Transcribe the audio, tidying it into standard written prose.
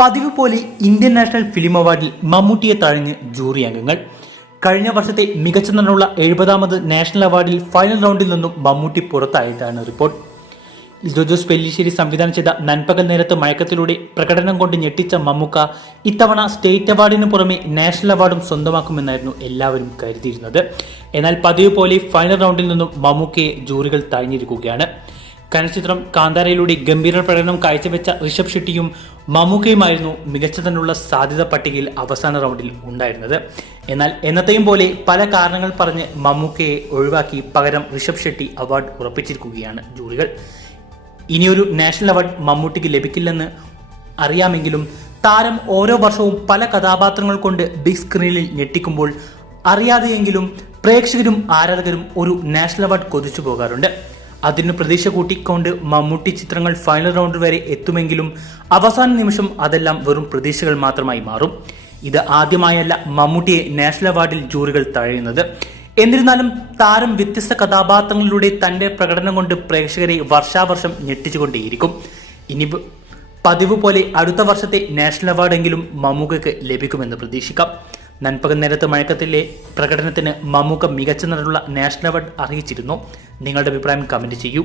പതിവ് പോലെ Indian national film അവാർഡിൽ മമ്മൂട്ടിയെ തഴഞ്ഞ് ജൂറി അംഗങ്ങൾ. കഴിഞ്ഞ വർഷത്തെ മികച്ച നടനുള്ള 70ാമത് നാഷണൽ അവാർഡിൽ ഫൈനൽ റൗണ്ടിൽ നിന്നും മമ്മൂട്ടി പുറത്തായതാണ് റിപ്പോർട്ട്. ജോജോസ് പെല്ലിശ്ശേരി സംവിധാനം ചെയ്ത നൻപകൽ നേരത്ത് മയക്കത്തിലൂടെ പ്രകടനം കൊണ്ട് ഞെട്ടിച്ച മമ്മൂക്ക ഇത്തവണ സ്റ്റേറ്റ് അവാർഡിന് പുറമെ നാഷണൽ അവാർഡും സ്വന്തമാക്കുമെന്നായിരുന്നു എല്ലാവരും കരുതിയിരുന്നത്. എന്നാൽ പതിവ് പോലെ ഫൈനൽ റൗണ്ടിൽ നിന്നും മമ്മൂക്കയെ ജൂറികൾ തഴഞ്ഞിരിക്കുകയാണ്. കനചിത്രം കാന്താരയിലൂടെ ഗംഭീര പ്രകടനം കാഴ്ചവെച്ച ഋഷഭ് ഷെട്ടിയും മമ്മൂക്കയുമായിരുന്നു മികച്ചതിനുള്ള സാധ്യത പട്ടികയിൽ അവസാന റൗണ്ടിൽ ഉണ്ടായിരുന്നത്. എന്നാൽ എന്നത്തെയും പോലെ പല കാരണങ്ങൾ പറഞ്ഞ് മമ്മൂക്കയെ ഒഴിവാക്കി പകരം ഋഷഭ് ഷെട്ടി അവാർഡ് ഉറപ്പിച്ചിരിക്കുകയാണ് ജൂറികൾ. ഇനിയൊരു നാഷണൽ അവാർഡ് മമ്മൂട്ടിക്ക് ലഭിക്കില്ലെന്ന് അറിയാമെങ്കിലും താരം ഓരോ വർഷവും പല കഥാപാത്രങ്ങൾ കൊണ്ട് ബിഗ് സ്ക്രീനിൽ ഞെട്ടിക്കുമ്പോൾ അറിയാതെയെങ്കിലും പ്രേക്ഷകരും ആരാധകരും ഒരു നാഷണൽ അവാർഡ് കൊതിച്ചു പോകാറുണ്ട്. അതിന് പ്രതീക്ഷ കൂട്ടിക്കൊണ്ട് മമ്മൂട്ടി ചിത്രങ്ങൾ ഫൈനൽ റൗണ്ട് വരെ എത്തുമെങ്കിലും അവസാന നിമിഷം അതെല്ലാം വെറും പ്രതീക്ഷകൾ മാത്രമായി മാറും. ഇത് ആദ്യമായല്ല മമ്മൂട്ടിയെ നാഷണൽ അവാർഡിൽ ജൂറികൾ തഴയുന്നത്. എന്നിരുന്നാലും താരം വ്യത്യസ്ത കഥാപാത്രങ്ങളിലൂടെ തന്റെ പ്രകടനം കൊണ്ട് പ്രേക്ഷകരെ വർഷാവർഷം ഞെട്ടിച്ചുകൊണ്ടേയിരിക്കും. ഇനി പതിവ് പോലെ അടുത്ത വർഷത്തെ നാഷണൽ അവാർഡെങ്കിലും മമ്മൂക്കയ്ക്ക് ലഭിക്കുമെന്ന് പ്രതീക്ഷിക്കാം. നൻപകൽ നേരത്ത് മയക്കത്തിലെ പ്രകടനത്തിന് മമ്മൂക്ക മികച്ച നടനുള്ള നാഷണൽ അവാർഡ് അറിയിച്ചിരുന്നു. നിങ്ങളുടെ അഭിപ്രായം കമന്റ് ചെയ്യൂ.